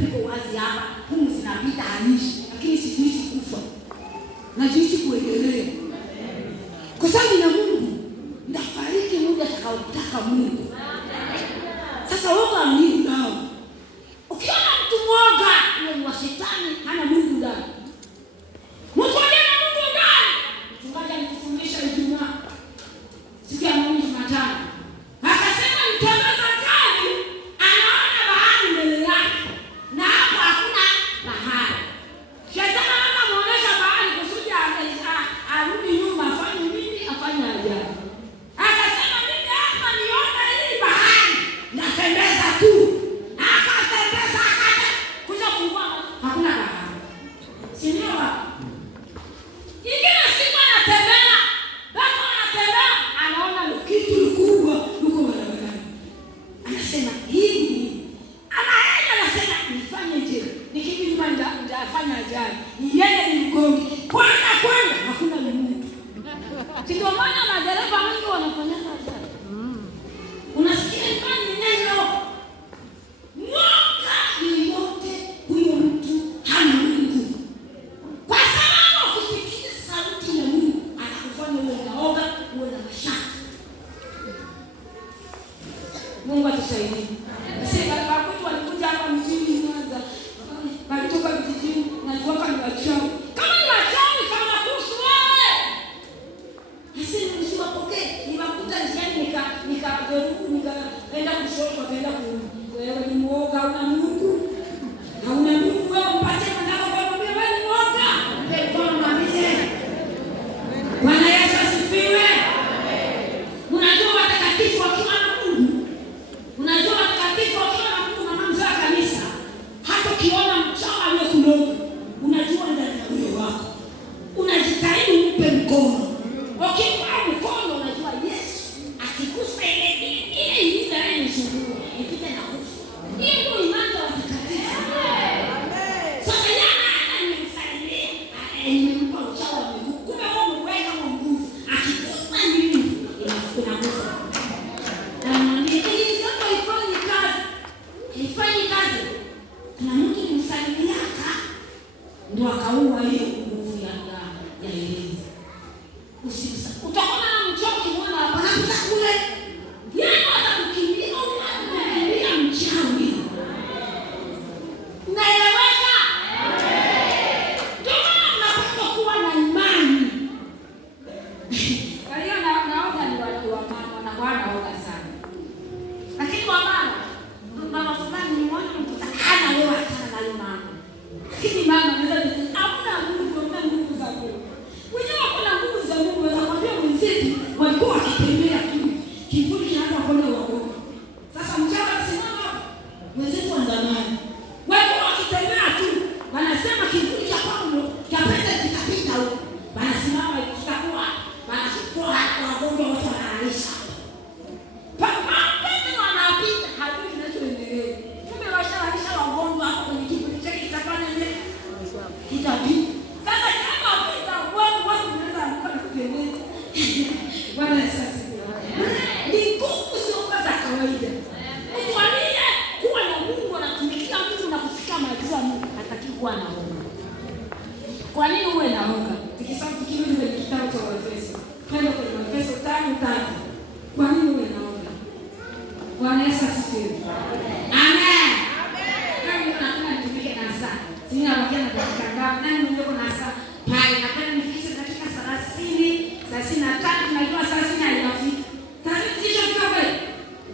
Mungu iko wazi hapa, humu zinapita haishi, lakini sikuishi kufa. Najiishi kuendelea. Kwa sababu na Mungu ndafariki muda atakaotaka Mungu. Sasa woga ni nao. Ukiona mtu mwoga, ni wa shetani, hana Mungu ndani. Mtu ana Mungu ndani. Mchungaji alikufundisha Ijumaa. Siku ya Mungu Jumatano. Akasema mtembeza gari anaona bahari mbele yake. Na hapo hakuna bahari. Shetani anamuonesha bahari kusudi arudi nyuma afanye nini? Afanye ajabu. Akasema mimi hapa niona hii bahari. Natembeza tu. Akatembeza kuja kufungua hakuna bahari. Si ndio? Ingine siku anatembea, bado anatembea, anaona kitu kubwa huko barabarani. Anasema hivi. Anasema nifanyeje? Nikipi nyuma nitafanya ajali. Yeye ni mgongo. Kwenda hakuna Mungu. Ndio maana madereva wengi wanafanya ajali. Unasikia imani neno. Mwaka yote huyo mtu hana Mungu. Kwa sababu kusikia sauti ya Mungu anakufanya uwe unaoga, uwe na mashaka. Mungu atusaidie. Sasa watu walikuja hapa mjini Mwanza. Walitoka vijijini na kuwaka ni wachawi. Kama ni wachawi kama kuhusu wewe. Hasa msiwapokee. Niwakuta njiani nikaenda kushoto kaenda kurudi. Wewe ni muoga una Mungu. Hauna Mungu wewe mpate mwanako kwa mwambie wewe ni muoga. Ndio mwambie. Bwana Yesu asifiwe. Unajua watakatifu wakiwa na Mungu. Unajua watakatifu wakiwa na Mungu na mambo ya kanisa. Hata ukiona mchawi aliyekuloga, unajua ndani ya moyo wako. Unajitahidi umpe mkono. Ukimpa mkono unajua Yesu akigusa ile ndani ya shughuli, ipite na kufa. Hiyo ndio imani ya watakatifu. Sasa yana nimsaidie, nimempa uchawi wa miguu. Kumbe wewe umeweka nguvu. Akigusa nini? Inakufa. Na mwambie hii sasa ifanye kazi. Kuna mtu nimsaidiaka ndio akaua hiyo nguvu ya elimu. Utaona mchoki mwana hapa anapita kule. Yeye atakukimbia au anakukimbia mchawi. Unaeleweka? Ndio maana unapaswa kuwa na imani. Kwa hiyo naona ni watu wa mama na wanaoga sana. Lakini wa mama fulani ni mmoja mtu hana wewe hata na yule mama. Lakini mama anaweza hamna Mungu na nguvu za Mungu. Wewe kuna nguvu za Mungu wanakwambia mwenzetu walikuwa wakitembea tu. Kivuli kinaanza kwenda wagongo. Sasa mchawi asimama mwenzetu wa zamani. Walikuwa wakitembea tu. Wanasema kivuli cha Paulo kapenda kitapita huko. Wanasimama ikitakuwa wanachukua wagongo wote wanaalisha. Papa wanapita hadi kinachoendelea. Kumbe washawalisha wagongo hapo kwenye kivuli chake kitafanya nini? Kitapita. Sasa kama wapita watu wanaweza amka na kutembea. Bwana Yesu asifiwe. Ni nguvu sio za kawaida. Utualie kuwa na Mungu anatumikia mtu na kufika maagizo ya Mungu hataki kuwa na hoga. Kwa nini uwe na hoga? Tukisoma tukirudi kwenye kitabu cha Waefeso. Twende kwenye Waefeso 5:3. Kwa nini uwe na hoga? Bwana Yesu asifiwe. Amen. Kama unataka nitumike na saa. Sina wakati na dakika ngapi? Nani mwenyewe na saa? Pale nataka nifikishe dakika 30, 33 najua 30 haijafika. Sasa kisha kika kweli.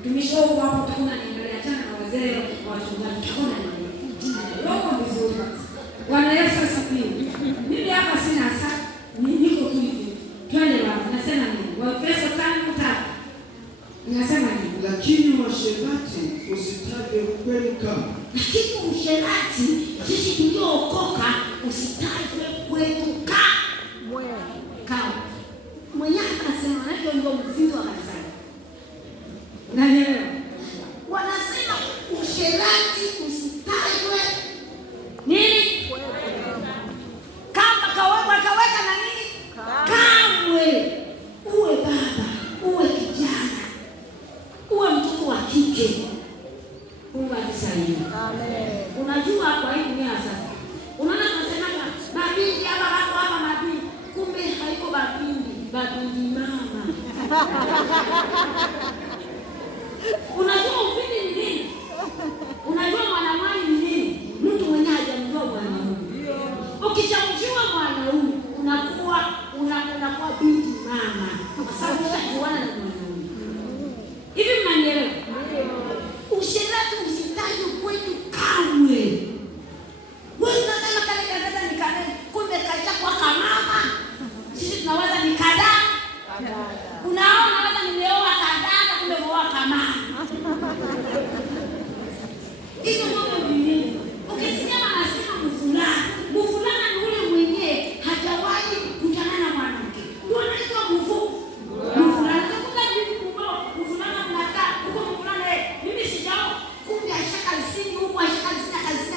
Mtumishi wako hapo utakuwa unaniangalia tena na wazee wa wachungaji utakuwa unaniangalia. Roho vizuri kabisa. Bwana Yesu asifiwe. Mimi hapa sina saa. Niko tu hivi. Twende wapi? Nasema nini? Waefeso 5:3. Nasema nini? Lakini washerati usitaje ukweli kama. Lakini usherati sisi tuliookoka usitaje kwetu kama. Mwenyewe anasema ndio mzizi wa kanisa. Unaelewa? Wanasema usherati usitajwe nini? Kama kaweka na nini? Kamwe. Uwe baba, uwe kijana, uwe mtoto wa kike. Mungu atusaidie. anasalimia. Amen. Unajua kwa hii dunia sasa. Unaona tunasema mabinti hapa mabinti. Kumbe haiko mabinti mama. Unajua upindi ni nini? Unajua mwanamwali ni nini? Mtu mwenye hajamjua mwanaume. Ukishamjua mwanaume unakuwa binti mama. Kwa sababu unajuana na mwanaume. Hivi mnanielewa? Usherati usitaje kwetu kamwe. Wewe unasema kale dada ni kale, kumbe kaja kwa kamama. Sisi tunaweza ni kada. Unaona hata nimeoa kadada kumbe moa kamama. Hizo mambo ni nini? Ukisikia anasema mvulana ni ule mwenyewe hajawahi kutana na mwanamke. Ndio anaitwa mvulana. Takuta bibi kubwa, mvulana mnakaa, huko mvulana mimi sijao, kumbe ashaka lisini huko ashaka lisini.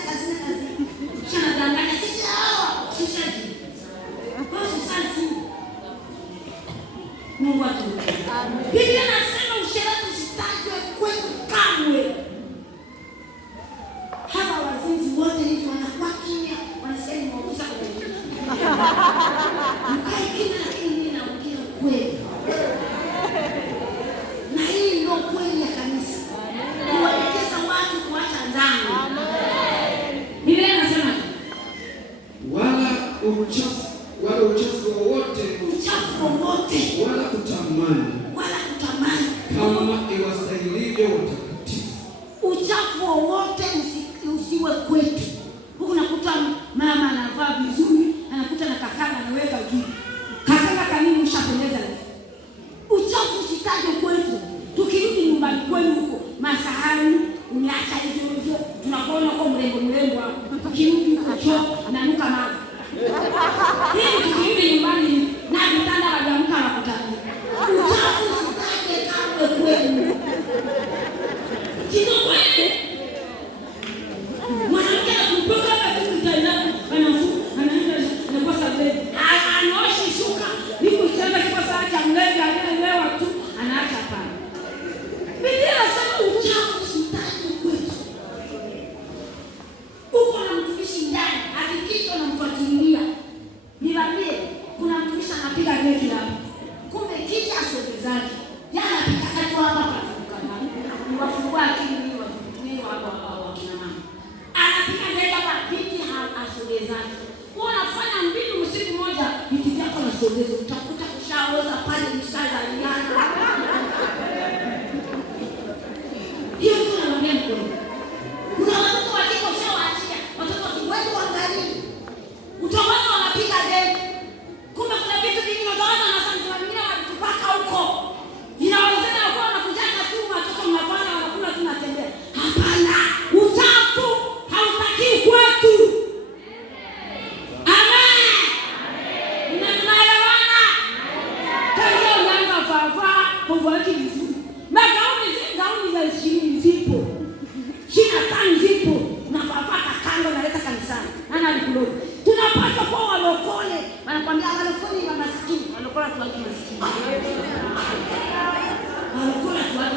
Shana danganya sijao. Basi sasa Mungu atupe. Biblia inasema usherati usitajwe kwetu kamwe. Hawa wazinzi wote hivi wanakuwa kimya, wanasema wauza kwa nini? Mkae kimya lakini mimi naongea kweli. Na hii ndio kweli ya kanisa. Kuwaelekeza watu kuacha dhambi. Amen. Biblia inasema wala uchafu wowote wala kutamani kama iwastahilivyo watakatifu. Uchafu wowote usiwe kwetu. Huko nakuta mama anavaa vizuri, anakuta na kakanga anaweka juu. Kakanga kanini ushapendeza. Uchafu usitaje kwetu. Tukirudi nyumbani kwenu huko, masahani umeacha hivyo. Tunakuona kwa mrembo hapo. Tukirudi huko na nuka maji. Hii tukirudi nyumbani na vitanda wajaamka wakutana. Uchafu usitaje kamwe kwenu. Sio kweli. Mwanamke anakupoka hata kitandani, anaenda na kwa sababu anaoshi shuka, niko kitanda kwa saa cha mlevi anaelewa tu, anaacha pale. Biblia inasema uchafu usitaje kwetu. Uko na mtumishi ndani, hakikisha unamfuatilia. Niambie, kuna mtumishi anapiga geti hapo. Kumbe kicha asogezake. Yana pika kwa hapa kama ni wafungua akili ni wa kina mama. Anapiga geti hapa kiti asogezake. Unafanya mbinu usiku moja, kiti chako nasogeza, utakuta kushaoza pale mshaza yana. Hiyo ndio naongea mkono. Kuna watoto wako shawaachia, watoto wetu wangali. Utawaza wanapiga geti. Kumbe kuna vitu vingine utawaza na sanzu wengine walitupaka huko. Inawezekana kwa wanakujanga tu watoto mnafanya wanakula tu natembea. Hapana, uchafu hautaki kwetu. Amen. Ninaelewana? Kama unaanza vaa kwa wiki vizuri. Na gauni za 20 zipo. 25 zipo. Unapapaka kando na leta kanisani. Nani alikuloga? Tunapaswa kwa walokole. Wanakuambia walokole ni maskini. Walokole tu watu maskini. Walokole tu watu